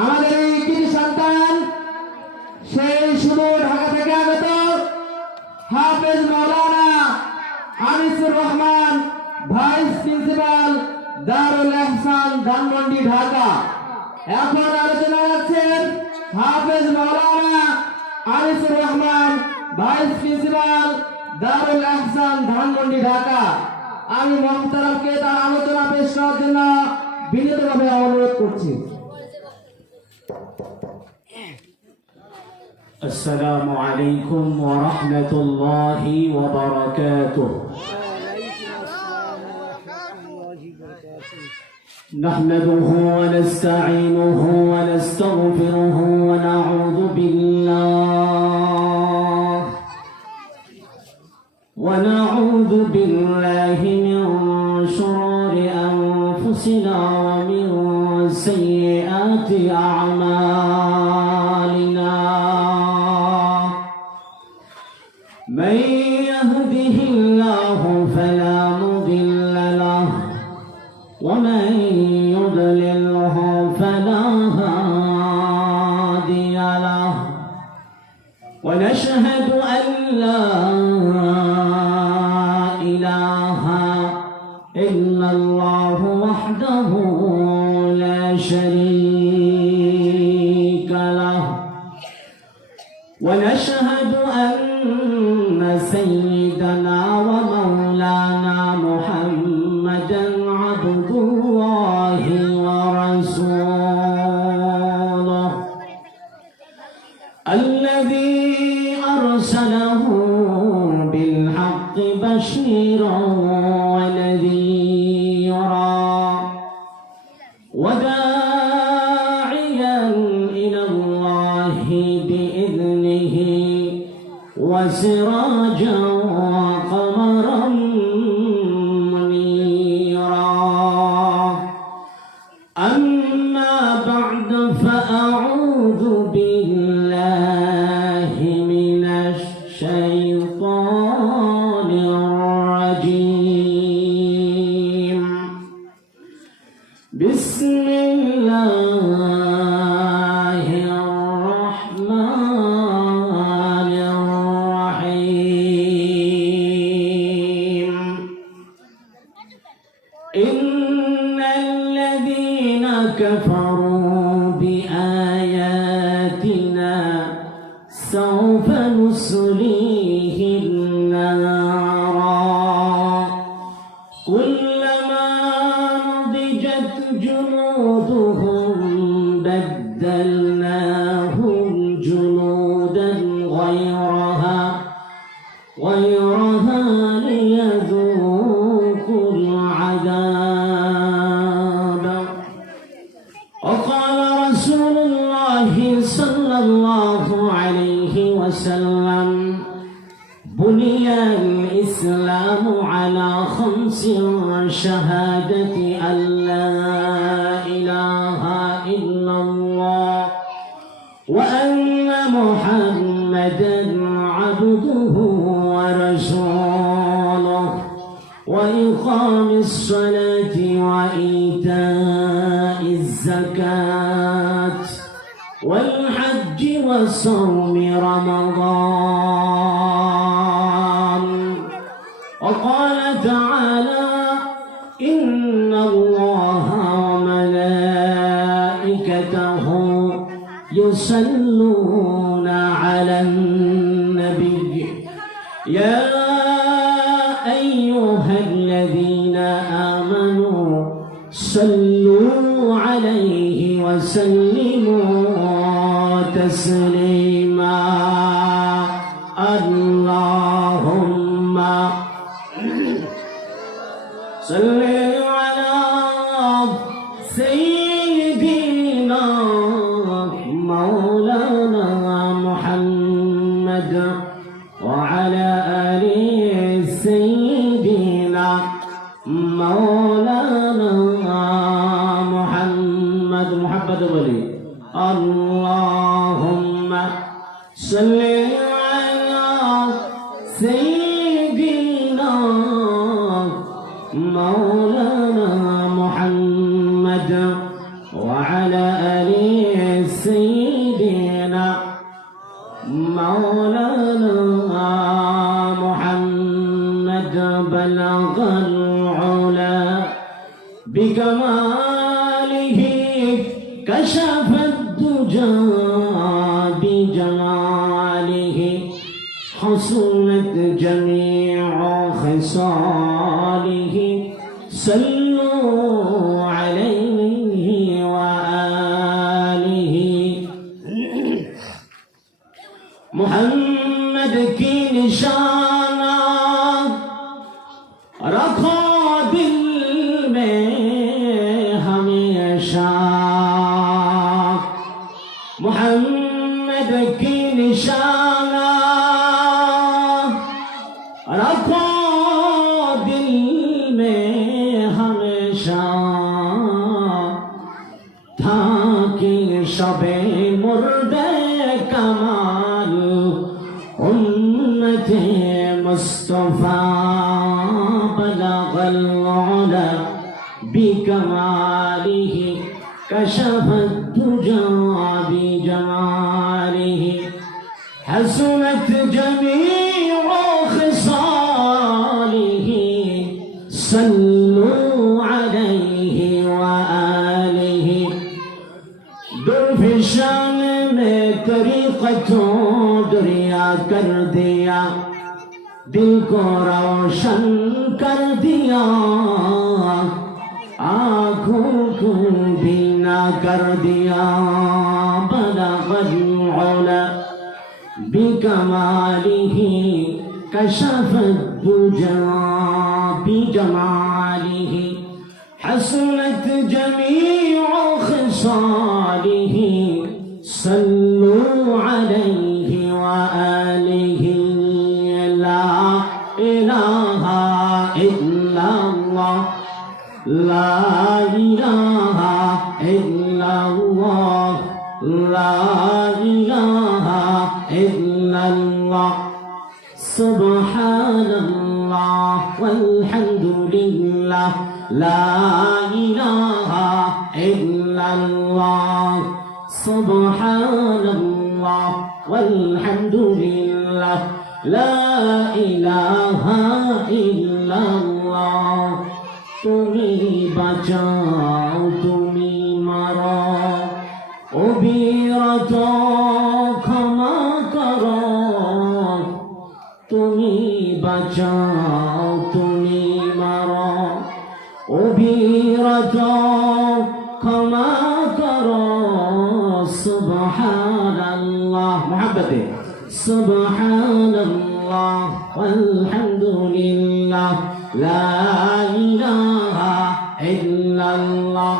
আমাদের এই কৃতি সন্তান সেই শুভ ঢাকা থেকে আগত হাফেজ মাওলানা আনিসুর রহমান, ভাইস প্রিন্সিপাল, দারুল ইহসান, ধানমন্ডি, ঢাকা। এখন আলোচনা রাখছেন হাফেজ মাওলানা আনিসুর রহমান, ভাইস প্রিন্সিপাল, দারুল ইহসান, ধানমন্ডি, ঢাকা। আমি মোহতারামকে তার আলোচনা পেশ করার জন্য বিনীতভাবে অনুরোধ করছি। السلام عليكم ورحمة الله وبركاته. نحمده ونستعينه ونستغفره ونعوذ بالله من شرور أنفسنا ومن سيئات أعمالنا. من يهده الله فلا مضل له ومن يضلله فلا هادي له. ونشهد أن لا إله إلا الله وحده لا شريك له. ونشهد أن سيدنا ومولانا محمدا عبد الله ورسوله الذي أرسله بالحق بشيرا ونذيرا وداعيا إلى الله بإذنه وسراجا وقمرا منيرا. أما بعد فأعوذ بالله من الشيطان الرجيم. بسم الله الرحمن الرحيم. إن الذين كفروا بآياتنا سوف نصليهم نارا كلما نضجت جلودهم بدلناهم جلودا غيرها ليذوقوا العذاب. وقال رسول الله صلى الله عليه وسلم: بني الإسلام على 5: شهادة أن لا إله إلا الله وأن محمدا عبده ورسوله وإقام الصلاة وإيتاء الزكاة والحج وصوم رمضان. وقال تعالى: إن الله وملائكته يصلون على النبي يا أيها الذين آمنوا صلوا عليه وسلموا تسليما. اللهم صل على سيدنا مولانا محمد وعلى آل سيدنا مولانا محمد ولي. اللهم صل على سيدنا مولانا محمد بكماله كشف الدجى بجماله حصلت جميع خصاله صلوا عليه وآله محمد کی نشانہ رکھو دل میں ہمیشہ محمد کی نشانہ رکھو دل میں ہمیشہ تھا کہ شب مردے کمال امت مصطفیٰ بلغ العلا بکمالہ کشف الدجى بجماله حسنت جميع خصاله صلوا عليه وآله درفشان میں طریقتوں دریا کر دیا دل کو روشن کر دیا آنکھوں کو بینا کر دیا بلغ العلا بکمالہ کشف الدجى بجمالہ حسنت جميع خصاله صلوا عليه وآله لا إله إلا الله لا إله إلا الله لا إله إلا الله سبحان الله والحمد لله لا إله إلا الله سبحان الله والحمد لله لا إله إلا الله তুমি বাঁচাও তুমি মারো অবিরত ক্ষমা করো তুমি বাঁচাও তুমি মারো অবিরত ক্ষমা করো সুবহানাল্লাহ মোহাব্বতে সুবহানাল্লাহ আলহামদুলিল্লাহ লা ইলাহা ইল্লাল্লাহ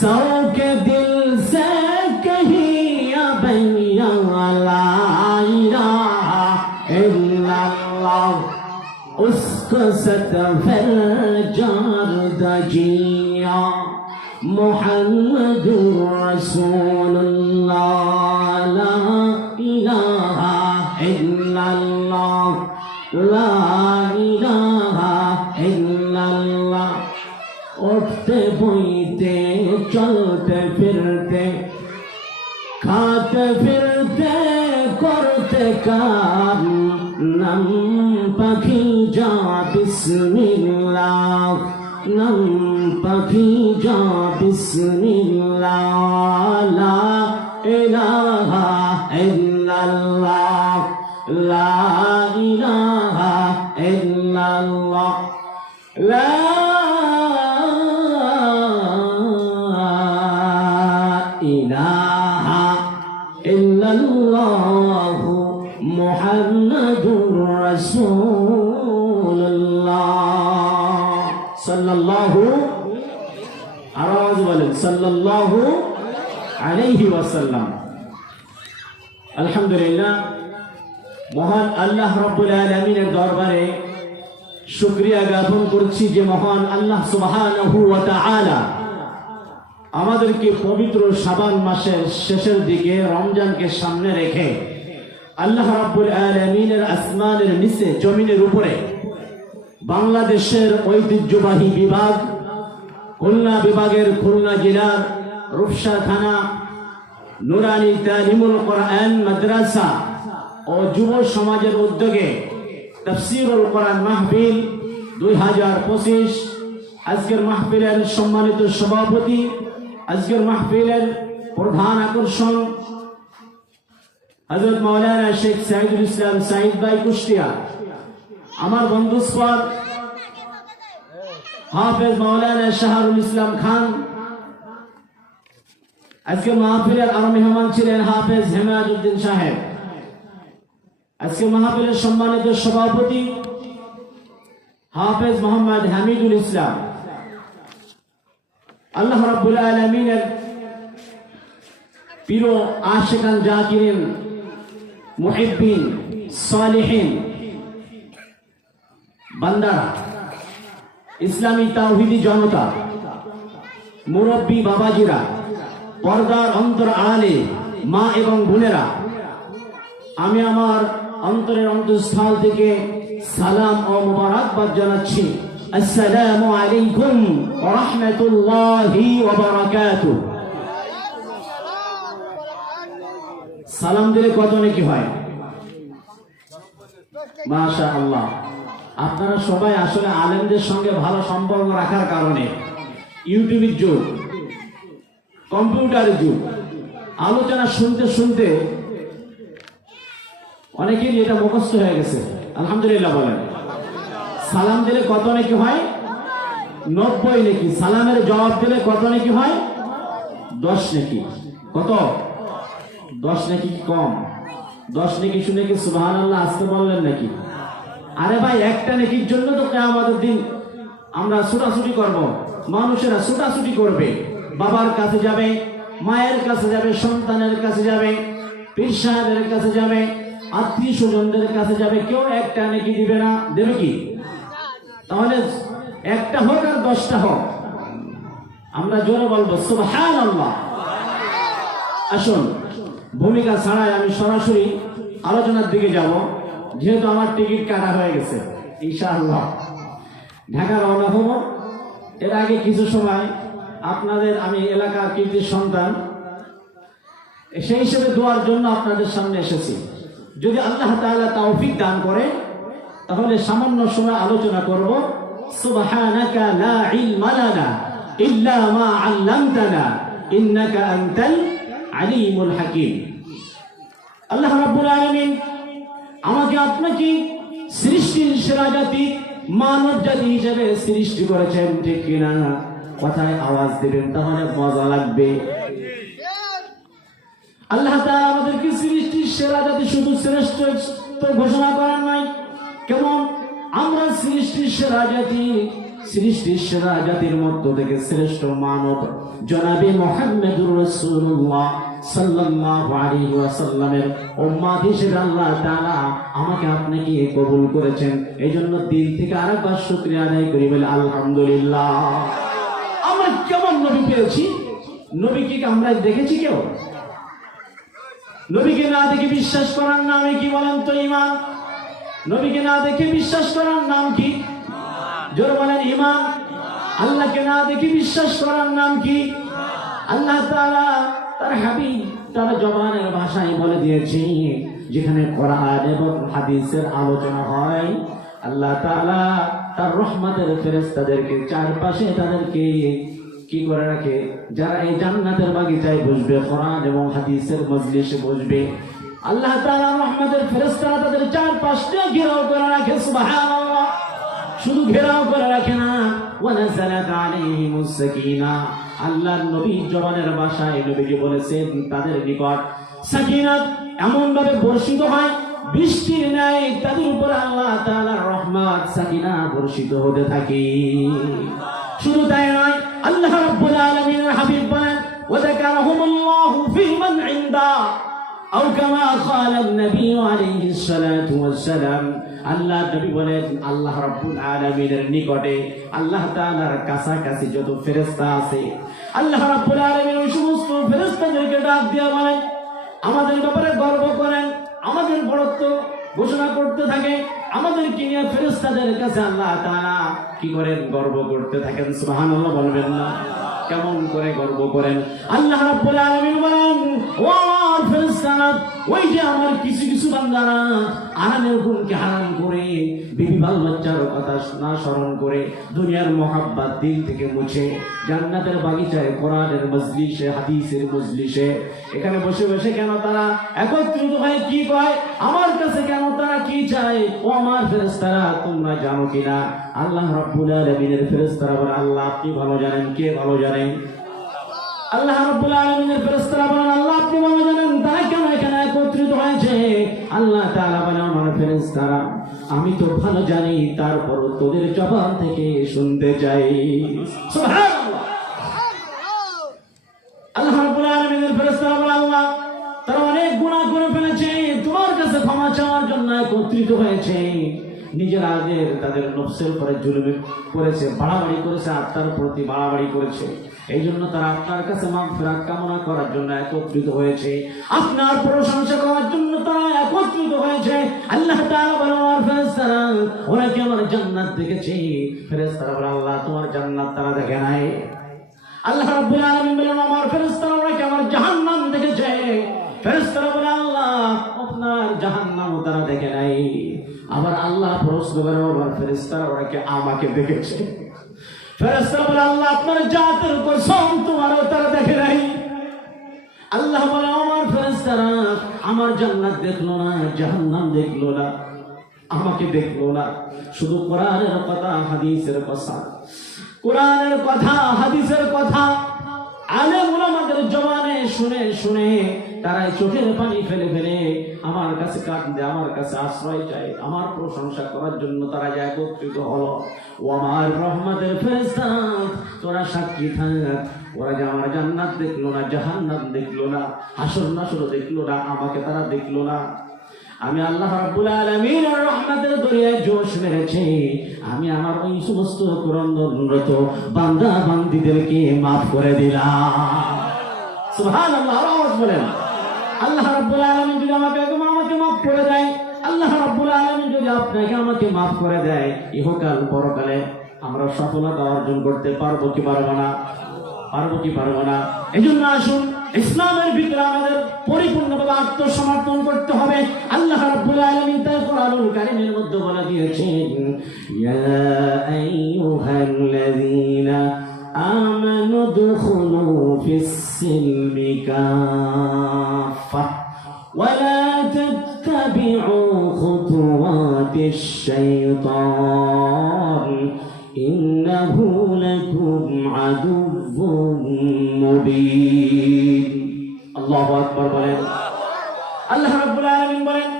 सौ के दिल से कहिया भैया ला इलाहा इल्लल्लाह उसको सतफर जारद जिया मुहम्मदुर रसूलुल्लाह ला इलाहा इल्लल्लाह ला इलाहा इल्लल्लाह उठते बोलते चलते फिरते खाते फिरते करते काम नम पखी जा बिस्मिल्लाह नम पखी जा बिस्मिल्लाह ला इलाहा इल्लल्लाह ला इलाहा इल्लल्लाह ला ইলাহা ইল্লাল্লাহ মুহাম্মাদুর রাসূলুল্লাহ সাল্লাল্লাহু আওয়াজ বলেন সাল্লাল্লাহু আলাইহি ওয়াসাল্লাম। আলহামদুলিল্লাহ, মহান আল্লাহ রাব্বুল আলামিনের দরবারে শুকরিয়া জ্ঞাপন করছি যে মহান আল্লাহ সুবহানাহু ওয়া তাআলা আমাদেরকে পবিত্র শাবান মাসের শেষের দিকে রমজানকে সামনে রেখে আল্লাহ রাব্বুল আলামিনের আসমানের নিচে জমিনের উপরে বাংলাদেশের ঐতিহ্যবাহী বিভাগ খুলনা বিভাগের খুলনা জেলার রূপসা থানা নুরানি তালিমুল কোরআন মাদ্রাসা ও যুব সমাজের উদ্যোগে তাফসীরুল কোরআন মাহফিল 2025 আজকের মাহফিলের সম্মানিত সভাপতি, আজকের মাহফিলের প্রধান আকর্ষণ হযরত মাওলানা শেখ সাইদুল ইসলাম সাইদ ভাই কুষ্টিয়া, আমার বন্ধুস্পর হাফেজ মাওলানা শাহরুল ইসলাম খান। আজকে মাহফিলের আরো মেহমান ছিলেন হাফেজ হেমায়তুদ্দিন সাহেব। আজকে মাহফিলের সম্মানিত সভাপতি হাফেজ মোহাম্মদ হামিদুল ইসলাম। আল্লাহ রাব্বুল আলামিনের প্রিয় আশিকান জাকিরিন মুহিব্বিন সালিহিন বান্দারা, ইসলামী তাওহীদি জনতা, মুরব্বী বাবাজিরা, পর্দার অন্তর আড়ালে মা এবং বোনেরা, আমি আমার অন্তরের অন্তঃস্থল থেকে সালাম ও মোবারকবাদ জানাচ্ছি। আসসালামু আলাইকুম ওয়া রাহমাতুল্লাহি ওয়া বারাকাতুহু। সালাম দিলে কত নেকি হয়? মাশাআল্লাহ। আপনারা সবাই আসলে আলেমদের সঙ্গে ভালো সম্পর্ক রাখার কারণে, ইউটিউবের যুগ, কম্পিউটারের যুগ, আলোচনা শুনতে শুনতে অনেকেরই এটা মুখস্থ হয়ে গেছে। আলহামদুলিল্লাহ বলেন। সালাম দিলে কত নাকি হয়? 90 নাকি। সালামের জবাব দিলে কত নাকি হয়? 10 নাকি। কত? 10 নাকি কি কম? 10 নাকি শুনে কি সুবহানাল্লাহ আসতে বললেন নাকি? আরে ভাই, একটা নেকির জন্য তো কিয়ামতের দিন আমরা ছুটাছুটি করব। মানুষেরা ছুটাছুটি করবে, বাবার কাছে যাবে, মায়ের কাছে যাবে, সন্তানের কাছে যাবে, পীর সাহেবের কাছে যাবে, আত্মীয় স্বজনদের কাছে যাবে। কেউ একটা নেকি দিবে না? দেবে কি? তাহলে একটা হোক আর 10টা হোক, আমরা জোরে বলবো সুবহানাল্লাহ। আসুন, ভূমিকা ছাড়াই আমি সরাসরি আলোচনার দিকে যাব, যেহেতু আমার টিকিট কাটা হয়ে গেছে। ইনশাআল্লাহ ঢাকা রওনা হব। এর আগে কিছু সময় আপনাদের আমি এলাকার কৃতি সন্তান, সেই হিসেবে দোয়ার জন্য আপনাদের সামনে এসেছি। যদি আল্লাহ তাআলা তৌফিক দান করে তাহলে সামান্য সময় আলোচনা করব। সুবহানাকা লা ইলমা লানা ইল্লা মা আল্লামতানা ইন্নাকা আনতাল আলিমুল হাকিম। আল্লাহ রাব্বুল আলামিন আমাকে আপনাকে সৃষ্টির সেরা জাতি, মানব জাতি হিসেবে সৃষ্টি করেছেন, ঠিক কিনা? কথায় আওয়াজ দিবেন, তাহলে মজা লাগবে। আল্লাহ তাআলা আমাদেরকে সৃষ্টির সেরা জাতি শুধু শ্রেষ্ঠ তো ঘোষণা করার নাই। কেমন? আমরা সৃষ্টির সেরা জাতি, সৃষ্টির সেরা জাতির মধ্য থেকে শ্রেষ্ঠ মানব জনাবে মুহাম্মদুর রাসূলুল্লাহ সাল্লাল্লাহু আলাইহি ওয়াসাল্লামের উম্মত হিসেবে আল্লাহ তাআলা আমাকে আপনাকে কবুল করেছেন। এইজন্য দিল থেকে আরেকবার শুকরিয়া আদায় করি, বলে আলহামদুলিল্লাহ। আমরা কেমন নবী পেয়েছি? নবীকে আমরা দেখেছি কেউ? নবীকে না দেখে বিশ্বাস করার নামে কি বলেন তো ঈমান? নবীকে না দেখে বিশ্বাস করার নাম কি? জোরে বলেন ঈমান। আল্লাহকে না দেখে বিশ্বাস করার নাম কি? আল্লাহ তাআলা তার হাবিব তার জবানের ভাষায় বলে দিয়েছে, যেখানে কোরআন এবং হাদিসের আলোচনা হয়, আল্লাহ তাআলা তার রহমতের ফেরেশতাদেরকে চারপাশে তাদেরকে কি করে রাখে? যারা এই জান্নাতের বাগিচায় বসবে, কোরআন এবং হাদিসের মজলিসে বসবে, আল্লাহ তাআলা রহমতের ফেরেশতারা তাদের চারপাশে ঘেরাও করে রাখে। সুবহানাল্লাহ। শুধু ঘেরাও করে রাখে না, ওয়ানাযালাত আলাইহিমুস সাকিনা। আল্লাহর নবী জবানের ভাষায় নবীজি বলেছেন, তাদের নিকট সাকিনাত এমন ভাবে বর্ষিত হয়, বৃষ্টির ন্যায় তাদের উপর আল্লাহ তাআলার রহমত সাকিনা বর্ষিত হতে থাকে। শুধু তাই নয়, আল্লাহ রাব্বুল আলামিনের হাবিব বলেন, ওয়াযাকারাহুমুল্লাহু ফি মান ইনদা আও কামা ক্বালা নবী আলাইহিস সালাতু ওয়াস সালাম। আল্লাহ নবী বলেন, আল্লাহ রাব্বুল আলামিনের নিকটে, আল্লাহ তাআলার কাছাকাছি যত ফেরেশতা আছে, আল্লাহ রাব্বুল আলামিন ওই সমস্ত ফেরেশতাদেরকে ডাক দিয়ে বলেন, আমাদের ব্যাপারে গর্ব করেন, আমাদের বড়ত্ব ঘোষণা করতে থাকে, আমাদেরকে নিয়ে ফেরেশতাদের কাছে আল্লাহ তাআলা কি করেন? গর্ব করতে থাকেন। সুবহানাল্লাহ বলবেন না? কেমন করে গর্ব করেন? আল্লাহ রাব্বুল আলামিন বলেন, ও ফেরেশতা ফেরেশতারা ওই যে আমার কিছু কিছু বান্দারা আরামের গুণকে হারাম করে, বিবি বাল বাচ্চার কথা না স্মরণ করে, দুনিয়ার মহাব্বত দিল থেকে মুছে জান্নাতের বাগিচায়, কোরআনের মজলিসে, হাদিসের মজলিসে এখানে বসে বসে কেন তারা একত্রিত হয়ে কি কয়, আমার কাছে কেন তারা কি চায়? ও আমার ফেরেশতারা, তোমরা জানো কিনা আল্লাহ রাব্বুল আলামিনের ফেরেশতারা বলে, আল্লাহ আপনি ভালো জানেন। কে ভালো জানেন? আল্লাহ রাব্বুল আলামিনের ফেরেশতারা বলেন, আল্লাহ আপনি ভালো জানেন তারা কেন এখানে একত্রিত হয়েছে। আল্লাহ তাআলা বলেন, আমার ফেরেশতারা আমি তো ভালো জানি, তারপরও তোদের জবান থেকে শুনতে চাই। সুবহানাল্লাহ। আল্লাহ রাব্বুল আলামিনের ফেরেশতারা বলেন, আল্লাহ তারা অনেক গুনাহ করে ফেলেছে, তোমার কাছে ক্ষমা চাওয়ার জন্য একত্রিত হয়েছে। নিজের আগে তাদের নফসের উপরে জুলুম করেছে, বাড়াবাড়ি করেছে, আত্মার প্রতি বাড়াবাড়ি করেছে। এই জন্য তারা আপনার কাছে মাগফিরাত কামনা করার জন্য একত্রিত হয়েছে, আপনার প্রশংসা করার জন্য তারা একত্রিত হয়েছে। আল্লাহ তাআলা বলেন, আমার ফেরেশতারা ওরা কি আমার জান্নাত দেখেছে? ফেরেশতারা বলে, আল্লাহ তোমার জান্নাত তারা দেখে নাই। আল্লাহ রাব্বুল আলামিন বলেন, আমার ফেরেশতারা ওরা কি আমার জাহান্নাম দেখেছে? ফেরেশতারা বলে, আল্লাহ আপনার জাহান্নাম তারা দেখে নাই। আবার আল্লাহ প্রশ্ন করেন, আমার ফেরেশতারা ওরা কি আমাকে দেখেছে? ফেরেশতারা বলে, আল্লাহ আপনার জাতের কসম তোমারও তারা দেখে নাই। আল্লাহ বলে, আমার ফেরেশতারা আমার জান্নাত দেখলো না, জাহান্নাম দেখলো না, আমাকে দেখলো না, শুধু কোরআনের কথা, হাদিসের কথা, কোরআনের কথা, হাদিসের কথা আলেম উলামাদের জবানে শুনে শুনে তারাই চোখের পানি ফেলে ফেলে আমার কাছে কাঁদে, আমার কাছে আশ্রয় চায়, আমার প্রশংসা করার জন্য তারা যে একত্রিত হলো। ও আমার রহমতের ফেরেশতা, তোরা সাক্ষী থাক, ওরা যে আমার জান্নাত দেখলো না, জাহান্নাম দেখলো না, হাসর নাসর দেখলো না, আমাকে তারা দেখলো না। আমি আল্লাহ রাব্বুল আলামিনের রহমতের দরিয়ায় জোশ মেরেছি, আমি আমার ওই সমস্ত ক্রন্দনরত বান্দা বান্দীদেরকে মাফ করে দিলাম। সুবহানাল্লাহ। আওয়াজ বলেন, আল্লাহ রাব্বুল আলামিন যদি আমাকে মাফ করে দেয়, আল্লাহ রাব্বুল আলামিন যদি আপনাকে আমাকে মাফ করে দেয়, ইহকাল পরকালে আমরা সফলতা অর্জন করতে পারবো কি পারবো না? পারবো কি পারবো না? এই জন্য আসুন ইসলামের ভিতরে আমাদের পরিপূর্ণভাবে আত্মসমর্পণ করতে হবে। আল্লাহ রাব্বুল আলামিন তার কোরআনুল কারীমের মধ্যে বলে দিয়েছেন, ইয়া আইয়ুহাল্লাযীনা আমানু দুখুলু ফিস-সিলমি কাফা ওয়া লা তাত্তাবি'উ খুতুওয়াতিশ শাইতান ইন্নাহু লাকুম আদুউম মুবিন। আল্লাহু আকবার বলেন। আল্লাহ রাব্বুল আলামিন বলেন,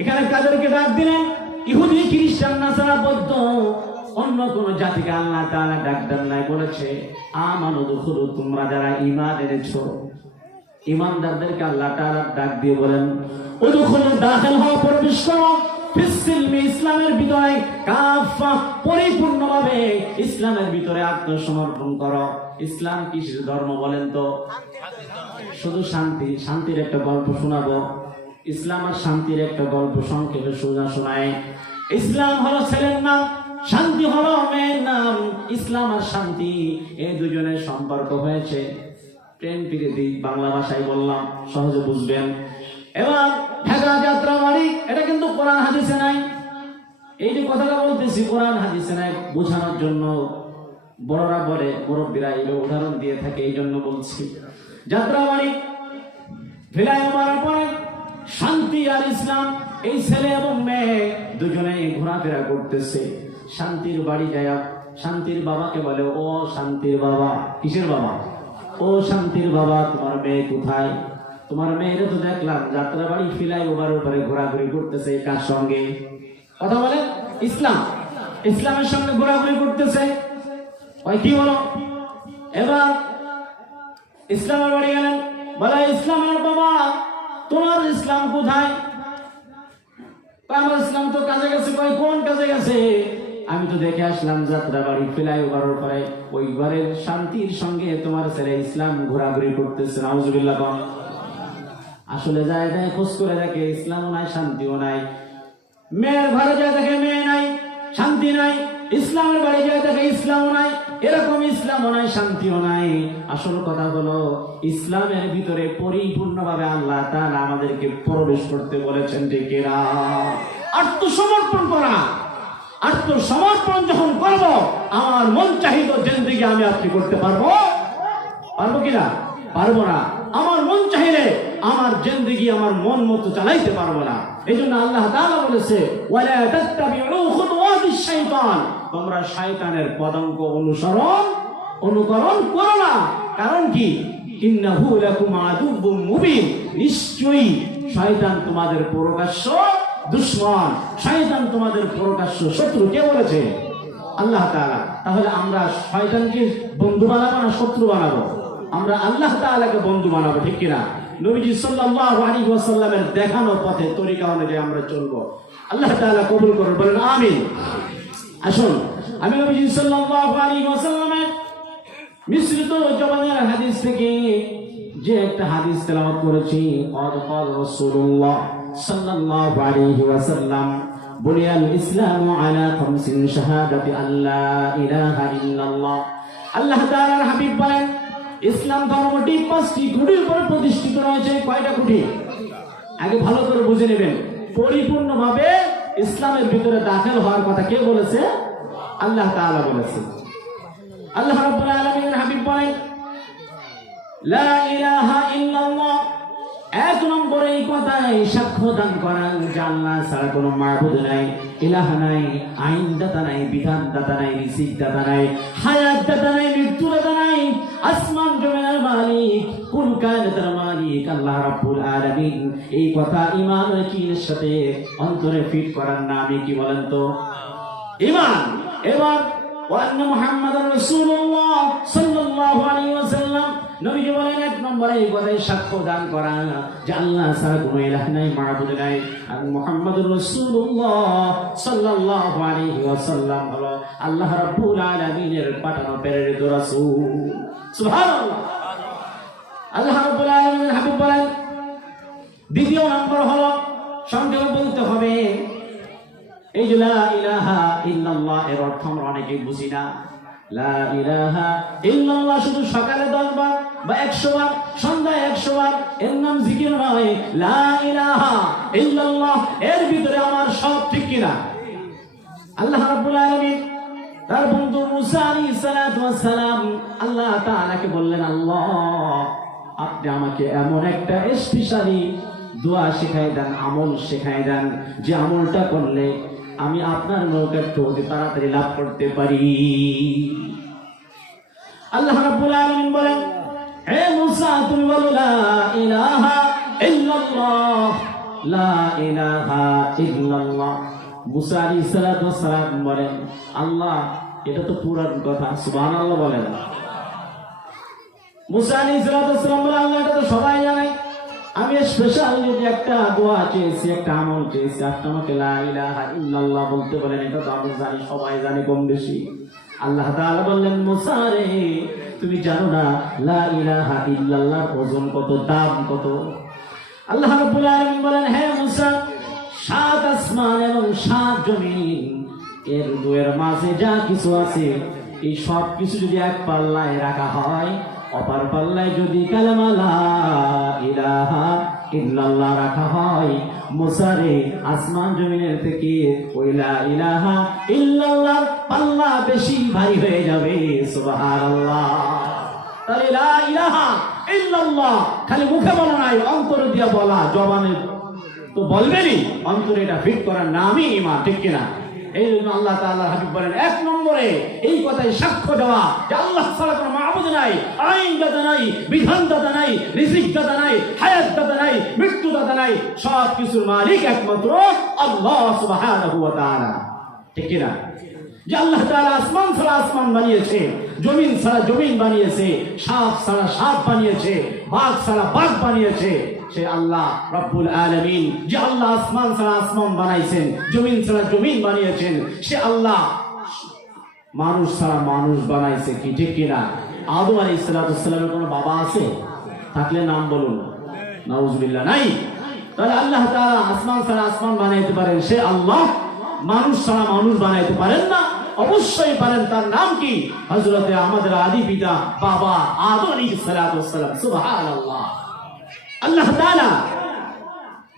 এখানে কাদেরকে ডাক দিলেন? ইহুদি, খ্রিস্টান, নাসারা, বৌদ্ধ, অন্য কোন জাতিকে আল্লাহ তাআলা ডাক দেন নাই। বলেছে আমানু দুখুলু, তোমরা যারা ঈমান এনেছো, ঈমানদারদেরকে আল্লাহ তাআলা ডাক দিয়ে বলেন, উদখুলু, দাখিল হও, প্রবেশ করো, ফিস-সিলমি, ইসলামের ভিতরে, কাফা, পরিপূর্ণভাবে ইসলামের ভিতরে আত্মসমর্পণ করো। ইসলাম কিসের ধর্ম বলেন তো? শুধু শান্তি। শান্তির একটা গল্প শোনাবো। ইসলাম আর শান্তির একটা গল্প সংক্ষেপে শোনায়। ইসলাম হলো ছেলের নাম, শান্তি হলো মেয়ের নাম। ইসলাম আর শান্তি এই দুজনের সম্পর্ক হয়েছে প্রেম প্রীতি, বাংলা ভাষায় বললাম, সহজে বুঝবেন। এবার ঢাকা যাত্রা বাড়ি, এটা কিন্তু কোরআন হাদিসে নাই। এই যে কথাটা বলতেছি কোরআন হাদিসে নাই, বোঝানোর জন্য বড়রা বলে, মুরব্বীরা এই উদাহরণ দিয়ে থাকে, এই জন্য বলছি। যাত্রা বাড়ি ফেলাই মারার পরে শান্তি আর ইসলাম, এই ছেলে এবং মেয়ে দুজনেই ঘোরাফেরা করতেছে। শান্তির বাড়ি যায়, শান্তির বাবাকে বলে, ও শান্তির বাবা। কিসের বাবা? ও শান্তির বাবা, তোমার মেয়ে কোথায়? তোমার মেয়েরে তো দেখলাম যাত্রা বাড়ি ফিলাই ওভার উপরে ঘোরাঘুরি করতেছে। কার সঙ্গে? কথা বলে ইসলাম, ইসলামের সঙ্গে ঘোরাঘুরি করতেছে। ওই কি বলো? এবার ইসলামের বাড়ি গেলেন, বলে ইসলামের বাবা তোমার ইসলাম কোথায়? আমার ইসলাম তো কাজে গেছে। কই কোন কাজে গেছে? আমি তো দেখে আসলাম যাত্রা বাড়ি ফিলাই ওভার উপরে ওই ঘরের শান্তির সঙ্গে তোমার ছেলে ইসলাম ঘোরাঘুরি করতেছে। নাউজুবিল্লাহ। আসলে যায় যায় খোঁজ করে দেখে ইসলামও নাই, শান্তিও নাই। মেয়ের ঘরে যায় দেখে মেয়ে নাই, শান্তি নাই। ইসলামের বাড়ি যায় দেখে ইসলামও নাই, এরকম ইসলামও নাই, শান্তিও নাই। আসল কথা হলো ইসলামের ভিতরে পরিপূর্ণভাবে আল্লাহ তাআলা আমাদেরকে প্রবেশ করতে বলেছেন, ঠিক কিনা? আত্মসমর্পণ করা, আত্মসমর্পণ যখন করব, আমার মন চাহিত জিন্দেগি আমি আপনি করতে পারবো কিনা? পারবো না। আমার মন চাইলে আমার জিন্দেগি আমার মন মতো চালাইতে পারবো না। এই জন্য আল্লাহ তাআলা বলেছে, ওয়ালা তাত্তাবিউ খুতুওয়াতিশ শাইতান, তোমরা শয়তানের পদাঙ্ক অনুকরণ করো না। কারণ কি? ইন্নাহু লাকুম আদুউম মুবিন, নিশ্চয়ই শয়তান তোমাদের প্রকাশ্য দুশমন, শয়তান তোমাদের প্রকাশ্য শত্রু। কে বলেছে? আল্লাহ তাআলা। তাহলে আমরা শয়তানকে বন্ধু বানাবো না শত্রু বানাবো? আমরা আল্লাহ তাআলাকে বন্ধু বানাবো, ঠিক কিনা? নবীজি সাল্লাল্লাহু আলাইহি ওয়াসাল্লামের দেখানো পথে তরিকা অনুযায়ী আমরা চলবো। আল্লাহ তাআলা কবুল করুন, বলেন আমিন। আসুন, আমি নবীজি সাল্লাল্লাহু আলাইহি ওয়াসাল্লামের মিশ্রিত জবানের হাদিস থেকে যে একটা হাদিস তেলাওয়াত করেছি, ক্বাল রাসূলুল্লাহ সাল্লাল্লাহু আলাইহি ওয়াসাল্লাম, বুনিয়াল ইসলামু আলা খামসিন শাহাদাতি আল্লা ইলাহা ইল্লাল্লাহ। আল্লাহ তাআলার হাবিব বলেন, ইসলাম ধর্মটি 5টি খুঁটির উপর প্রতিষ্ঠিত রয়েছে। কয়টা খুঁটি? আগে ভালো করে বুঝে নেবেন। পরিপূর্ণভাবে ইসলামের ভিতরে দাখিল হওয়ার কথা কে বলেছে? আল্লাহ তাআলা বলেছে। আল্লাহ রাব্বুল আলামিনের হাবিব বলেন, লা ইলাহা ইল্লাল্লাহ। 1 নম্বরে এই কথাই সাক্ষ্য দান করা যে আল্লাহ ছাড়া কোনো মাবুদ নাই, ইলাহ নাই, আইন দাতা নাই, বিধান দাতা নাই, রিজিক দাতা নাই, হায়াত দাতা নাই, মৃত্যু দাতা নাই। আসমান জমিনের মালিক, কুল কায়নাতের মালিক আল্লাহ রাব্বুল আলামিন। এই কথা ঈমান ও ইয়াকিনের সাথে অন্তরে ফিট করার নামে কি বলেন তো? ঈমান। এবার ওয়ান্না মুহাম্মাদুর রাসূলুল্লাহ সাল্লাল্লাহু আলাইহি ওয়াসাল্লাম, নবীজি বলেন 1 নম্বরে এই কথাই সাক্ষ্য দান করা যে আল্লাহ ছাড়া কোনো ইলাহ নাই, মাবুদ নাই, আর মুহাম্মাদুর রাসূলুল্লাহ সাল্লাল্লাহু আলাইহি ওয়াসাল্লাম হলো আল্লাহ রাব্বুল আলামিনের পাঠানো প্রেরিত রাসূল। সুবহানাল্লাহ। আল্লাহ রাব্বুল আলামিনের হাবিব বলেন, দ্বিতীয় নম্বর হলো সংক্ষেপে বলতে হবে, এই যে লা ইলাহা ইল্লাল্লাহ এর অর্থ আমরা অনেকেই বুঝি না। লা ইলাহা ইল্লাল্লাহ শুধু সকালে 10 বার বা 100 বার, সন্ধ্যায় 100 বার, এর নাম জিকির নয়। লা ইলাহা ইল্লাল্লাহ এর ভিতরে আমার সব, ঠিক কিনা? আল্লাহ রাব্বুল আলামিন তার বন্ধু মুসা আলাইহিস সালাতু ওয়াস সালাম আল্লাহ তাআলাকে বললেন, আল্লাহ আপনি আমাকে এমন একটা স্পেশালি দোয়া শেখায় দেন, আমল শেখায় দেন, যে আমলটা করলে আমি আপনার নৌকার অতি তাড়াতাড়ি লাভ করতে পারি। আল্লাহ রাব্বুল আলামিন বলেন, হে মুসা তুমি বলো লা ইলাহা ইল্লাল্লাহ, লা ইলাহা ইল্লাল্লাহ। মুসা আলাইহিস সালাতু ওয়াস সালাম বলেন, আল্লাহ এটা তো পুরান কথা, সুবহানাল্লাহ বলেন। মুসা আলাইহিস সালাতু ওয়াস সালাম বলেন, আল্লাহ এটা তো সবাই জানে, আমি স্পেশাল যদি একটা দোয়া চেয়েছি, একটা আমল চেয়েছি, আপনি আমাকে লা ইলাহা ইল্লাল্লাহ বলতে বলেন, এটা তো আমি জানি, সবাই জানে কম বেশি। আল্লাহ তাআলা বললেন, মুসা রে তুমি জানো না লা ইলাহা ইল্লাল্লাহর ওজন কত, দাম কত? আল্লাহ রাব্বুল আলামিন বলেন, হে মুসা 7 আসমান এবং 7 জমিন এর দুয়ের মাঝে যা কিছু আছে, এই সব কিছু যদি এক পাল্লায় রাখা হয়, অপর পাল্লায় যদি কালেমা লা ইলাহা ইল্লাল্লাহ রাখা হয়, মুসা রে আসমান জমিনের থেকে ওই লা ইলাহা ইল্লাল্লাহর পাল্লা বেশি ভারী হয়ে যাবে। সুবহানাল্লাহ। তাহলে লা ইলাহা ইল্লাল্লাহ খালি মুখে বলা নাই, অন্তরে দিয়া বলা, জবানে তো বলবেনই, অন্তরে এটা ফিট করার নামই ঈমান, ঠিক কিনা? এই জন্য আল্লাহ তাআলার হাবিব বলেন, 1 নম্বরে এই কথাই সাক্ষ্য দেওয়া যে আল্লাহ ছাড়া কোনো মাবুদ নাই, আইন দাতা নাই, বিধান দাতা নাই, রিজিক দাতা নাই, হায়াত দাতা নাই, মৃত্যু দাতা নাই, সব কিছুর মালিক একমাত্র আল্লাহ সুবহানাহু ওয়া তাআলা, ঠিক কিনা? যে আল্লাহ তাআলা আসমান ছাড়া আসমান বানিয়েছে, জমিন ছাড়া জমিন বানিয়েছে, সাপ ছাড়া সাপ বানিয়েছে, বাঘ ছাড়া বাঘ বানিয়েছে, সে আল্লাহ রাব্বুল আলামিন। যে আল্লাহ আসমান ছাড়া আসমান বানাইছেন, জমিন ছাড়া জমিন বানিয়েছেন, সে আল্লাহ মানুষ ছাড়া মানুষ বানাইছে, কি ঠিক কিনা? আদম আলাইহিস সালামের কোনো বাবা আছে? থাকলে নাম বলুন। নাউজুবিল্লাহ, নাই। তাহলে আল্লাহ তাআলা আসমান ছাড়া আসমান বানাইতে পারেন, সে আল্লাহ মানুষ ছাড়া মানুষ বানাইতে পারেন না। অবশ্যই পারেন তার নাম কি? হযরতে আমাদের আদি পিতা বাবা আদম আলাইহিস সালাতু ওয়াস সালাম। সুবহানাল্লাহ। আল্লাহ তাআলা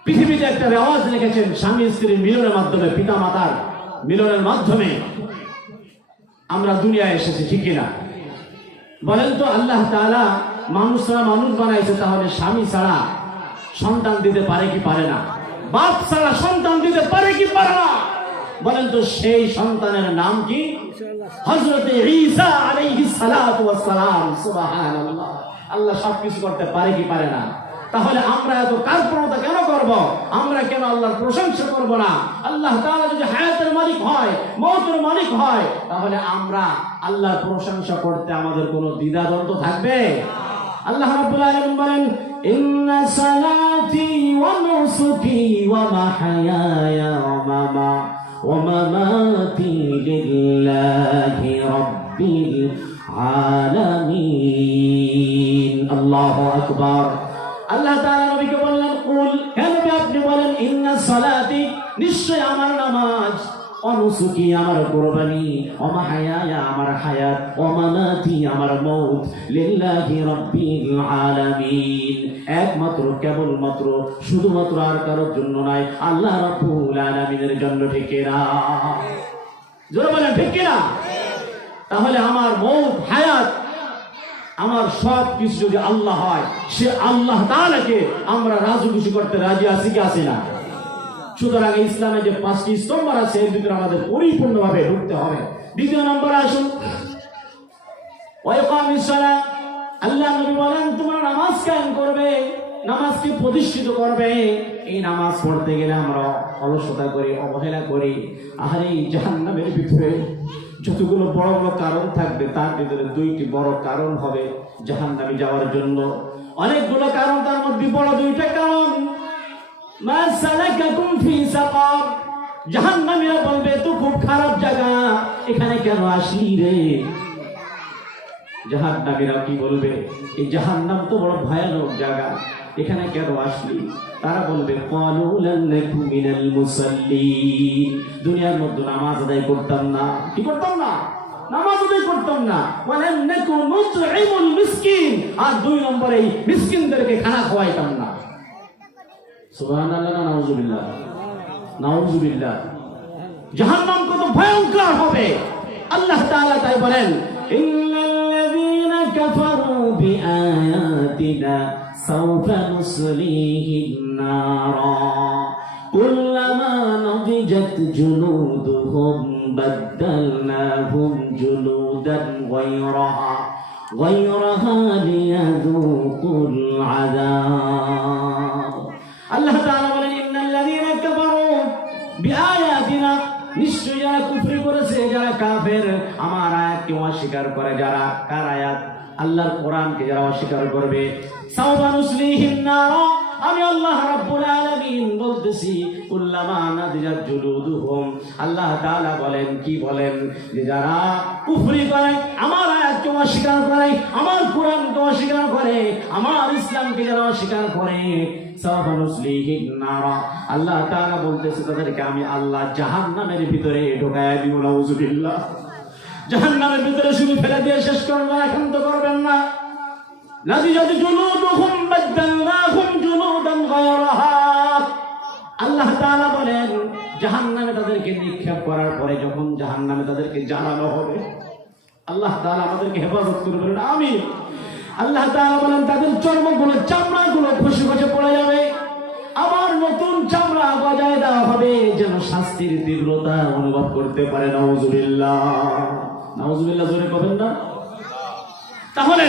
পৃথিবীতে একটা রেওয়াজ রেখেছেন স্বামী স্ত্রীর মিলনের মাধ্যমে, পিতা মাতার মিলনের মাধ্যমে আমরা দুনিয়ায় এসেছি, ঠিক কিনা? বলেন তো আল্লাহ তাআলা মানুষরা মানুষ বানাইছে, তাহলে স্বামী ছাড়া সন্তান দিতে পারে কি পারে না? বাপ ছাড়া সন্তান দিতে পারে কি পারে না? বলেন তো সেই সন্তানের নাম কি? হযরতে ঈসা আলাইহিস সালাতু ওয়াস সালাম। সুবহানাল্লাহ। আল্লাহ সবকিছু করতে পারে কি পারে না? তাহলে আমরা এত কার্পণ্যতা কেন করব? আমরা কেন আল্লাহর প্রশংসা করব না? আল্লাহ তাআলা যদি হায়াতের মালিক হয়, মওতের মালিক হয়, তাহলে আমরা আল্লাহর প্রশংসা করতে আমাদের কোনো দ্বিধাদ্বন্দ্ব থাকবে? আল্লাহ রাব্বুল আলামিন বলেন, ইন্না সালাতি ওয়া নুসুকি ওয়া মাহইয়ায়া ওয়া মামাতি লিল্লাহি রাব্বিল আলামিন। আল্লাহু আকবার। আল্লাহ তাআলা নবীকে বললেন, কুল, হে নবী আপনি বলেন, ইন্না সালাতি, নিশ্চয় আমার নামাজ, অনুসুকি আমার কুরবানি, ওয়া মাহইয়ায়া আমার হায়াত, ওয়া মামাতি আমার মওত, লিল্লাহি রাব্বিল আলামিন, একমাত্র কেবলমাত্র শুধুমাত্র আর কারোর জন্য নয়, আল্লাহ রাব্বুল আলামিনের জন্য, ঠিক কিনা? জোরে বলেন ঠিক কিনা? তাহলে আমার মওত, হায়াত, আমার সব কিছু যদি আল্লাহ হয়, সে আল্লাহ তাআলাকে আমরা রাজি খুশি করতে রাজি আছি কি আছি না? সুতরাং ইসলামে যে 5টি স্তম্ভ আছে, এর ভিতরে আমাদের পরিপূর্ণভাবে ঢুকতে হবে। দ্বিতীয় নম্বরে আসুন, ওয়া ইকামিস সালাত। আল্লাহ নবী বলেন, তোমরা নামাজ কায়েম করবে, নামাজকে প্রতিষ্ঠিত করবে। এই নামাজ পড়তে গেলে আমরা অলসতা করি, অবহেলা করি। আর এই জাহান্নামের ভিতরে যতগুলো বড় বড় কারণ থাকবে, তার ভিতরে 2টি বড় কারণ হবে জাহান্নামে যাওয়ার জন্য। অনেকগুলো কারণ, তার মধ্যে বড় 2টা কারণ। মা সালাকাকুম ফি সাকার, জাহান্নামীরা বলবে, তো খুব খারাপ জায়গা, এখানে কেন আসলি রে? জাহান্নামীরা কি বলবে? এই জাহান্নাম তো বড় ভয়ানক জায়গা, এখানে কেন আসলি? তারা বলবে, ক্বালু লান নাকু মিনাল মুসাল্লিন, দুনিয়ার মধ্যে নামাজ আদায় করতাম না। কি করতাম না? নামাজ আদায় করতাম না। ওয়া লান নাকু নুতঈমুল মিসকিন, আর 2 নম্বরে মিসকিনদেরকে খানা খাওয়াইতাম না। সুবহানাল্লাহ, নাউযুবিল্লাহ, নাউযুবিল্লাহ। জাহান্নাম কত ভয়ঙ্কর হবে! আল্লাহ তাআলা তাই বলেন, ইন্নাল্লাযীনা কাফারু বিআয়াতিনা সাওফা নুসলিহিম নারা কুল্লামা নাদিজাত জুলুদুহুম বাদদালনাহুম জুলুদান গায়রাহা লিয়াযুকুল আযাব। আল্লাহ তাআলা বলেন, ইন্নাল্লাযীনা কাফারু বিআয়াতিনা, নিশ্চয় যারা কুফরি করেছে, যারা কাফের, আমার আয়াতকে অস্বীকার করে যারা, কার আয়াত? আল্লাহর কোরআনকে যারা অস্বীকার করবে, সাওফা নুসলিহিম নারা, আমি আল্লাহ রাব্বুল আলামিন বলতেছি, কুল্লামা নাদিজাত জুলুদুহুম। আল্লাহ তাআলা বলেন, কি বলেন? যে যারা কুফরি করে, আমার আয়াতকে অস্বীকার করে, আমার কোরআনকে অস্বীকার করে, আমার ইসলামকে যারা অস্বীকার করে, সাওফা নুসলিহিম নারা, আল্লাহ তাআলা বলতেছে তাদেরকে আমি আল্লাহ জাহান্নামের ভিতরে ঢোকায়া দিব। নাউযুবিল্লাহ। জাহান্নামের ভিতরে শুধু ফেলে দিয়ে শেষ করবেন, একান্ত করবেন না। নাদিজাত জুলুদুহুম বাদদালনাহুম জুলুদান গায়রাহা, আল্লাহ তাআলা বলেন জাহান্নামে তাদেরকে নিক্ষেপ করার পরে যখন জাহান্নামে তাদেরকে জ্বালানো হবে, আল্লাহ তাআলা আমাদেরকে হেফাজত করবেন, আমিন। আল্লাহ তাআলা বলেন তাদের চর্মগুলো, চামড়াগুলো খসে খসে পড়ে যাবে, আবার নতুন চামড়া গজায় দেওয়া হবে, যেন শাস্তির তীব্রতা অনুভব করতে পারে। নাউযুবিল্লাহ, নাউযুবিল্লাহ, জোরে বলেন না। তাহলে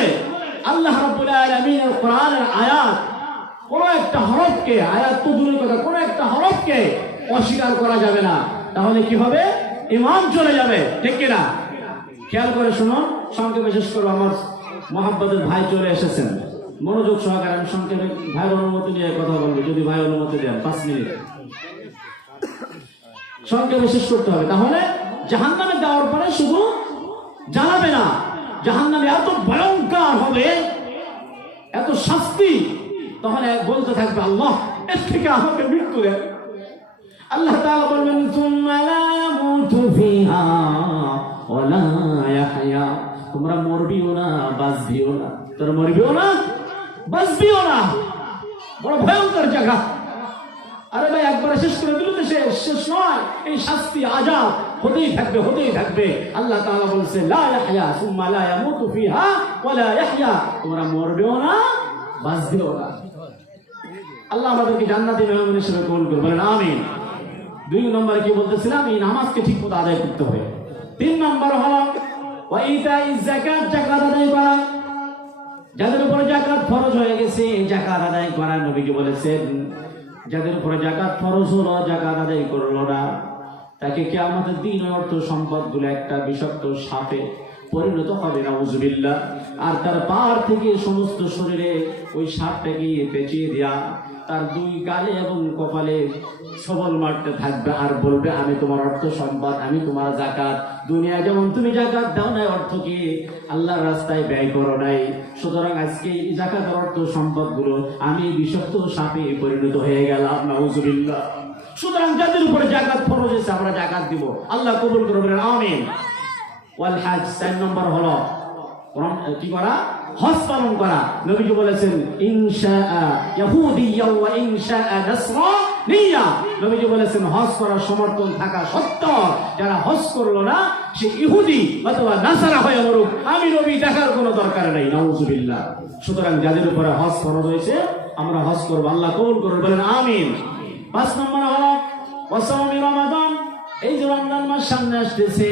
আল্লাহ রাব্বুল আলামিনের কোরআনের আয়াত, কোন একটা হরফকে, আয়াত তো দূরের কথা, কোন একটা হরফকে অস্বীকার করা যাবে না। তাহলে কি হবে? ঈমান চলে যাবে, ঠিক কিনা? খেয়াল করে শুনুন, সংক্ষেপে শেষ করব। আমার মহাব্বতের ভাই চলে এসেছেন, মনোযোগ সহকারে আমি সংক্ষেপে ভাইয়ের অনুমতি নিয়ে কথা বলবো, যদি ভাই অনুমতি দেন 5 মিনিট সংক্ষেপে শেষ করতে হবে। তাহলে জাহান্নামে দেওয়ার পরে শুধু জানাবে না, জাহান্নামে এত ভয়ঙ্কর হবে, এত শাস্তি, তখন বলতে থাকবে, আল্লাহ এর থেকে আমাকে মৃত্যু দেন, আল্লাহ তাআলা বলবেন সুম্মা লা ইয়ামুতু ফিহা ওয়া লা ইয়াহইয়া, তোমরা মরবিও না বাঁচবিও না। তোমরা মরবিও না বাঁচবিও না, বড় ভয়ঙ্কর জায়গা। আরে ভাই একবার শেষ করে দিল তো শেষ নয়, এই শাস্তি আযাব হতেই থাকবে হতেই থাকবে। আল্লাহ তাআলা বলছে লা ইয়াহইয়া সুম্মা লা ইয়ামুতু ফিহা ওয়া লা ইয়াহইয়া, তোমরা মরবেও না বাঁচবেও না। আল্লাহ আমাদেরকে জান্নাতি মেহমান হিসেবে কবুল করুন, বলেন আমিন। 2 নম্বরে কি বলতেছিলাম, এই নামাজকে ঠিকমতো আদায় করতে হবে। 3 নম্বর হলো ওয়া ইতাইজ যাকাত, যাকাত আদায় করা। যাদের উপরে যাকাত ফরজ হয়ে গেছে যাকাত আদায় করা। নবীজি বলেছেন যাদের উপরে যাকাত ফরজ হলো যাকাত আদায় করলো না, তাকে কিয়ামতের দিন ওই অর্থ সম্পদগুলো একটা বিষাক্ত সাপে পরিণত হবে, নাউযুবিল্লাহ। আর তার পার থেকে সমস্ত শরীরে ওই সাপটাকে পেঁচিয়ে দেয়া, তার 2 গালে এবং কপালে সবল মারতে থাকবে আর বলবে আমি তোমার অর্থ সম্পদ, আমি তোমার যাকাত। দুনিয়ায় যেমন তুমি যাকাত দাও নাই, অর্থ কি আল্লাহর রাস্তায় ব্যয় করো নাই, সুতরাং আজকে এই যাকাতের অর্থ সম্পদগুলো আমি বিষাক্ত সাপে পরিণত হয়ে গেলাম, নাউযুবিল্লাহ। সুতরাং যাদের উপরে যাকাত ফরজ হয়েছে আমরা যাকাত দিব, আল্লাহ কবুল করবেন, আমিন। ওয়াল হজ, 4 নম্বর হলো কি করা, হজ পালন করা। নবীজি বলেছেন ইনশাআ ইয়াহুদিয়্যা ওয়া ইনশাআ নাসরানিয়্যা, নবীজি বলেছেন হজ করার সমর্থন থাকা সত্ত্বেও যারা হজ করলো না সে ইহুদি অথবা নাসারা হয়ে মরুক, আমি নবী দেখার কোনো দরকার নেই, নাউযুবিল্লাহ। সুতরাং যাদের উপরে হজ ফরজ হয়েছে আমরা হজ করব, আল্লাহ কবুল করুন, বলেন আমিন। 5 নম্বর হলো ওয়াসাওমি রমাদান। এই যে রমজান মাস সামনে আসতেছে,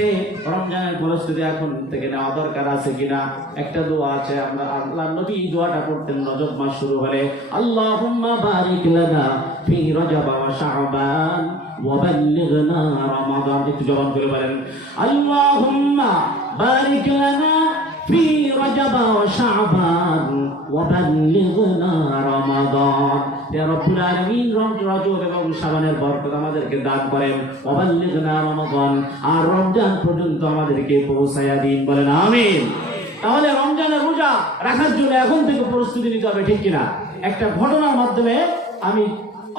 রমজানের প্রস্তুতি এখন থেকে নেওয়া দরকার আছে কিনা। একটা দোয়া আছে, আমরা আল্লাহর নবী এই দোয়াটা পড়তেন রজব মাস শুরু হলে, আল্লাহুম্মা বারিক লানা ফি রজব ওয়া শাবান ওয়া বাল্লিগনা রমাদান। একটু জবান করে বলেন আল্লাহুম্মা বারিক লানা ফি রজব ওয়া শাবান ওয়া বাল্লিগনা রমাদান। ইয়া রাব্বুল আলামিন রজব এবং শাবানের বরকত আমাদেরকে দান করেন, ওয়া বাল্লিগনা রমাদান, আর রমজান পর্যন্ত আমাদেরকে পৌঁছায়া দিন, বলেন আমিন। তাহলে রমজানের রোজা রাখার জন্য এখন থেকে প্রস্তুতি নিতে হবে, ঠিক কিনা। একটা ঘটনার মাধ্যমে আমি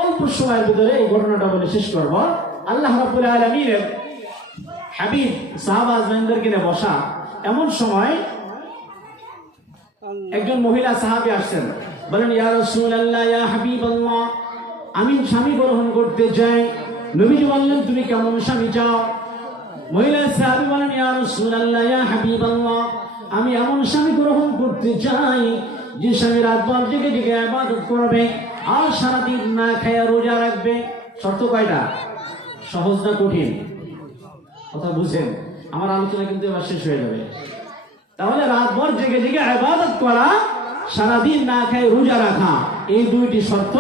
অল্প সময়ের ভিতরে এই ঘটনাটা বলে শেষ করব। আল্লাহ রাব্বুল আলামিনের হাবিব সাহাবা আজমাইনদেরকে নিয়ে বসা, এমন সময় একজন মহিলা সাহাবী আসছেন, বলেন ইয়া রাসূলুল্লাহ ইয়া হাবিবাল্লাহ, আমি স্বামী গ্রহণ করতে চাই। নবীজি বললেন তুমি কেমন স্বামী চাও? মহিলা সাহাবী বলেন ইয়া রাসূলুল্লাহ ইয়া হাবিবাল্লাহ, আমি এমন স্বামী গ্রহণ করতে চাই যে স্বামী রাতভর জেগে জেগে ইবাদত করবে আর সারাদিন না খায়া রোজা রাখবে। শর্ত কয়টা? সহজ না কঠিন? কথা বুঝেন, আমার আলোচনা কিন্তু এবার শেষ হয়ে যাবে। তাহলে রাতভর জেগে জেগে ইবাদত করা, সারাদিন না খায় রোজা রাখা, এই 2টি শর্ত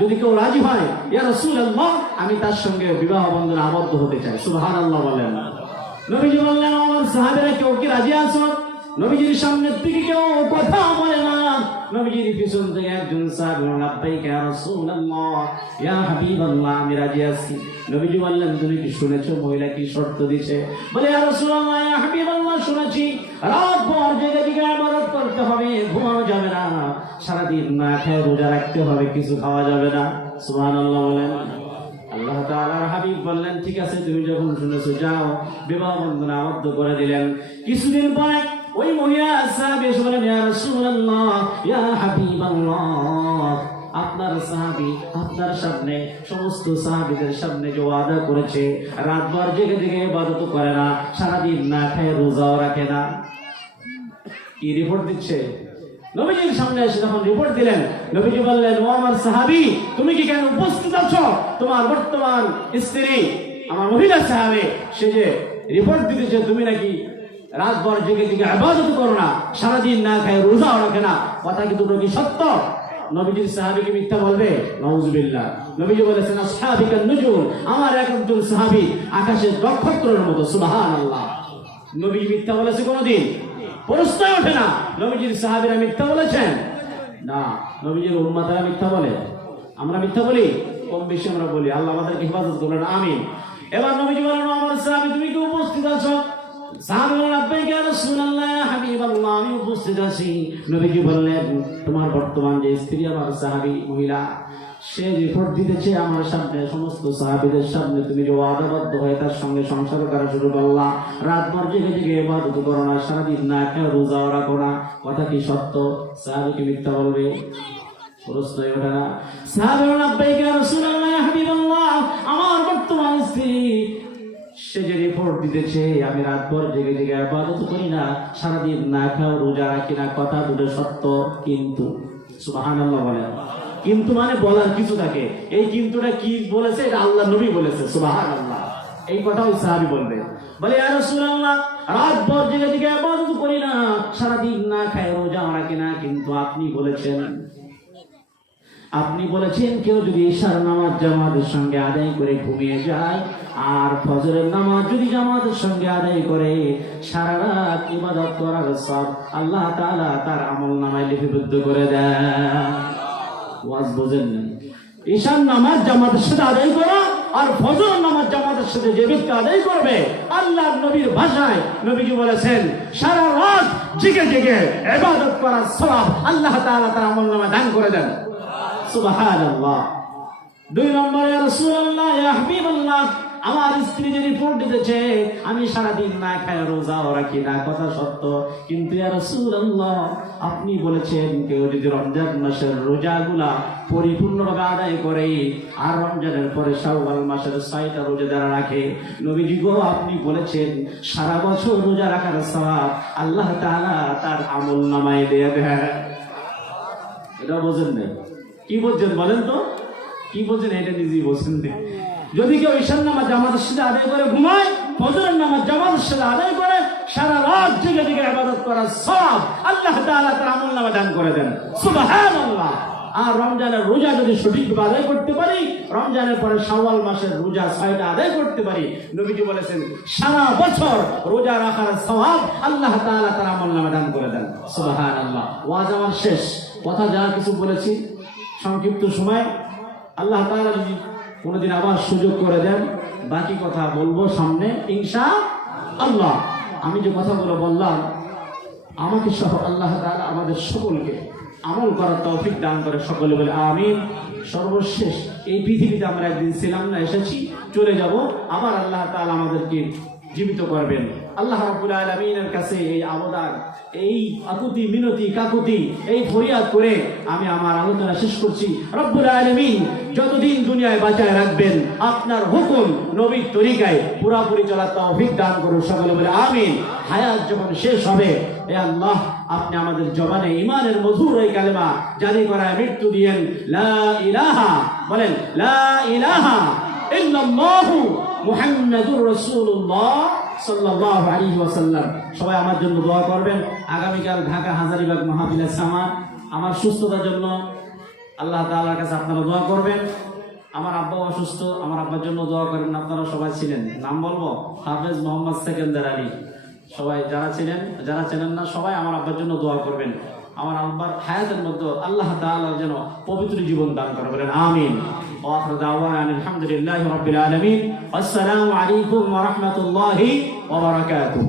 যদি কেউ রাজি হয়, ইয়া রাসূলুল্লাহ আমি তার সঙ্গে বিবাহ বন্ধনে আবদ্ধ হতে চাই। সুবহানাল্লাহ বলেন। নবীজি বললেন আমার সাহাবীরা কেউ কি রাজি আছো? নবীজির সামনের দিকে কেউ কথা বলে না, নবীজির পিছন থেকে একজন সাহাবী বললেন লাব্বাইকা ইয়া রাসূলুল্লাহ ইয়া হাবিবাল্লাহ আমি রাজি আছি। নবীজি বললেন তুমি কি শুনেছো মহিলা কি শর্ত দিয়েছে? বলে ইয়া রাসূলুল্লাহ ইয়া হাবিবাল্লাহ শুনেছি, রাত ভর জেগে জেগে ইবাদত করতে হবে, ঘুমানো যাবে না, সারাদিন না খেয়ে রোজা রাখতে হবে, কিছু খাওয়া যাবে না। সুবহানাল্লাহ বলেন। আল্লাহ তাআলার হাবিব বললেন ঠিক আছে তুমি যখন শুনেছো যাও, বিবাহ বন্ধনে আবদ্ধ করে দিলেন। কিছুদিন পরে ওই মহিলা সাহাবী এসে বলেন ইয়া রাসূলুল্লাহ ইয়া হাবিবাল্লাহ, আপনার সাহাবী আপনার সামনে সমস্ত সাহাবীদের সামনে যে ওয়াদা করেছে রাতভর জেগে জেগে ইবাদত করে না, সারাদিন না খেয়ে রোজাও রাখে না, কি রিপোর্ট দিচ্ছে? নবীজির সামনে এসে যখন রিপোর্ট দিলেন, নবীজি বললেন ও আমার সাহাবী তুমি কি কেন উপস্থিত আছো? তোমার বর্তমান স্ত্রী আমার মহিলা সাহাবী সে যে রিপোর্ট দিতেছে তুমি নাকি রাতভর জেগে জেগে ইবাদত করো না, সারাদিন না খায় রোজাও রাখে না, কথা কি দুটো কি সত্য? নবীজির সাহাবী কি মিথ্যা বলবে? নাউযুবিল্লাহ। নবীজি বলেছেন আসহাবিকান নুজুম, আমার একজন সাহাবী আকাশের নক্ষত্রের মতো। সুবহানাল্লাহ। নবী মিথ্যা বলেছে কোনদিন? প্রশ্নই ওঠে না। নবীজির সাহাবীরা মিথ্যা বলেছেন না, নবীজির উম্মতরা মিথ্যা বলে। আমরা মিথ্যা বলি, কম বেশি আমরা বলি। আল্লাহ আমাদেরকে হেফাজত করলেন, আমিন। এবার নবীজি বলেন আমার সাহাবী তুমি কি উপস্থিত আছো? সাহাবীরা লাব্বাইক ইয়া রাসূলুল্লাহ ইয়া হাবিবাল্লাহ, আমি উপস্থিত আছি। নবীজি বললেন, তোমার বর্তমান যে স্ত্রী আমার সাহাবী মহিলা, সে রিপোর্ট দিতেছে আমার সামনে, সমস্ত সাহাবীদের সামনে, তুমি যে ওয়াদাবদ্ধ হয়ে তার সঙ্গে সংসার করা শুরু করলা, রাতভর জেগে জেগে ইবাদত করো না, সারাদিন না খেয়ে রোজাও রাখো না, কথা কি সত্য? সাহাবী কি মিথ্যা বলবে? প্রশ্নই ওঠে না। সাহাবীরা লাব্বাইক ইয়া রাসূলুল্লাহ ইয়া হাবিবাল্লাহ, আমার বর্তমান স্ত্রী সে যে রিপোর্ট দিতেছে আমি রাতভর জেগে জেগে ইবাদত করি না, সারাদিন না খাও রোজা রাখি না, কথা দুটো সত্য। কিন্তু সুবহানাল্লাহ বলেন, কিন্তু মানে বলার কিছু থাকে, এই কিন্তুটা কি বলেছে? এটা আল্লাহ নবী বলেছে। সুবহানাল্লাহ, এই কথা ওই সাহাবী বলবে, বলে ইয়া রাসূলুল্লাহ, রাতভর জেগে জেগে ইবাদত করি না, সারাদিন না খাই রোজা রাখি না, কিন্তু আপনি বলেছেন কেউ যদি ঈশার নামাজ জামাতের সঙ্গে আদায় করে ঘুমিয়ে যায় আর ফজরের নামাজ যদি জামাতের সঙ্গে আদায় করে, সারা রাত ইবাদত করার সব আল্লাহ তাআলা তার আমলনামায় লিপিবদ্ধ করে দেন। ওয়াজ বোঝেন না? ঈশার নামাজ জামাতের সাথে আদায় করা আর ফজরের নামাজ জামাতের সাথে যে ব্যক্তি আদায় করবে, আল্লাহর নবীর ভাষায় নবীজি বলেছেন সারা রাত জেগে জেগে ইবাদত করার সওয়াব আল্লাহ তাআলা তার আমলনামায় দান করে দেন। সুবহানাল্লাহ। 2 নম্বরে, ইয়া রাসূলুল্লাহ ইয়া হাবিবাল্লাহ, আমার স্ত্রী যে রিপোর্ট দিতেছে আমি সারাদিন না খাই রোজাও রাখি না, কথা সত্য, কিন্তু ইয়া রাসূলুল্লাহ আপনি বলেছেন কেউ যদি রমজান মাসের রোজাগুলা পরিপূর্ণভাবে আদায় করে আর রমজানের পরে শাওয়াল মাসের 6টা রোজা যারা রাখে, নবীজি গো আপনি বলেছেন সারা বছর রোজা রাখার সওয়াব আল্লাহ তাআলা তার আমলনামায় দিয়ে দেন। এটা বোঝেন না? কি বলছেন বলেন তো? কি বলছেন? এটা নিজেই বলছেন। যদি কেউ ঈশার নামাজ জামাতের সাথে আদায় করে ঘুমায়, ফজরের নামাজ জামাতের সাথে আদায় করে, সারা রাত জেগে জেগে ইবাদত করার সওয়াব আল্লাহ তাআলা তার আমলনামায় দান করে দেন। সুবহানাল্লাহ। আর রমজানের রোজা যদি সঠিকভাবে আদায় করতে পারি, রমজানের পরে শাওয়াল মাসের রোজা 6টা আদায় করতে পারি, নবীজি বলেছেন সারা বছর রোজা রাখার সওয়াব আল্লাহ তাআলা তার আমলনামায় দান করে দেন। সুবহানাল্লাহ। ওয়াজ আমার শেষ, কথা যা কিছু বলেছি সংক্ষিপ্ত সময়, আল্লাহ তাআলা যদি কোনোদিন আবার সুযোগ করে দেন বাকি কথা বলবো সামনে ইনশাআল্লাহ। আমি যে কথাগুলো বললাম আমাকে সহ আল্লাহ তাআলা আমাদের সকলকে আমল করার তৌফিক দান করে, সকলে বলে আমিন। সর্বশেষ এই পৃথিবীতে আমরা একদিন ছিলাম না, এসেছি, চলে যাব, আবার আল্লাহ তাআলা আমাদেরকে জীবিত করবেন। আল্লাহ রাব্বুল আলামিনের কাছে এই আবেদন, এই আকুতি মিনতি কাকুতি, এই ফরিয়াদ করে আমি আমার আলোচনা শেষ করছি। রব্বুল আলামিন যতদিন দুনিয়ায় বাঁচায় রাখবেন আপনার হুকুম নবীর তরিকায় পুরাপুরি চলার তৌফিক দান করুন, সকলে বলে আমিন। হায়াত যখন শেষ হবে, হে আল্লাহ আপনি আমাদের জবানে ঈমানের মধুর এই কালেমা জারি করায় মৃত্যু দিয়েন। লা ইলাহা, বলেন লা ইলাহা ইল্লাল্লাহু মুহাম্মাদুর রাসূলুল্লাহ সাল্লাল্লাহু আলাইহি ওয়াসাল্লাম। সবাই আমার জন্য দোয়া করবেন। আগামীকাল ঢাকা হাজারীবাগ মাহফিলে আমার সুস্থতার জন্য আল্লাহ তাআলার কাছে আপনারা দোয়া করবেন। আমার আব্বা অসুস্থ, আমার আব্বার জন্য দোয়া করবেন। আপনারা সবাই ছিলেন, নাম বলবো, হাফেজ মোহাম্মদ সেকেন্দার আলী। সবাই যারা ছিলেন, যারা চেনেন না, সবাই আমার আব্বার জন্য দোয়া করবেন। আমার আব্বার হায়াতের মধ্যে আল্লাহ তাআলা যেন পবিত্র জীবন দান করে, বলেন আমিন। ওয়া আখিরু দাওয়ানা আলহামদুলিল্লাহি রাব্বিল আলামিন। আসসালামু আলাইকুম ওয়া রাহমাতুল্লাহি ওয়া বারাকাতুহু।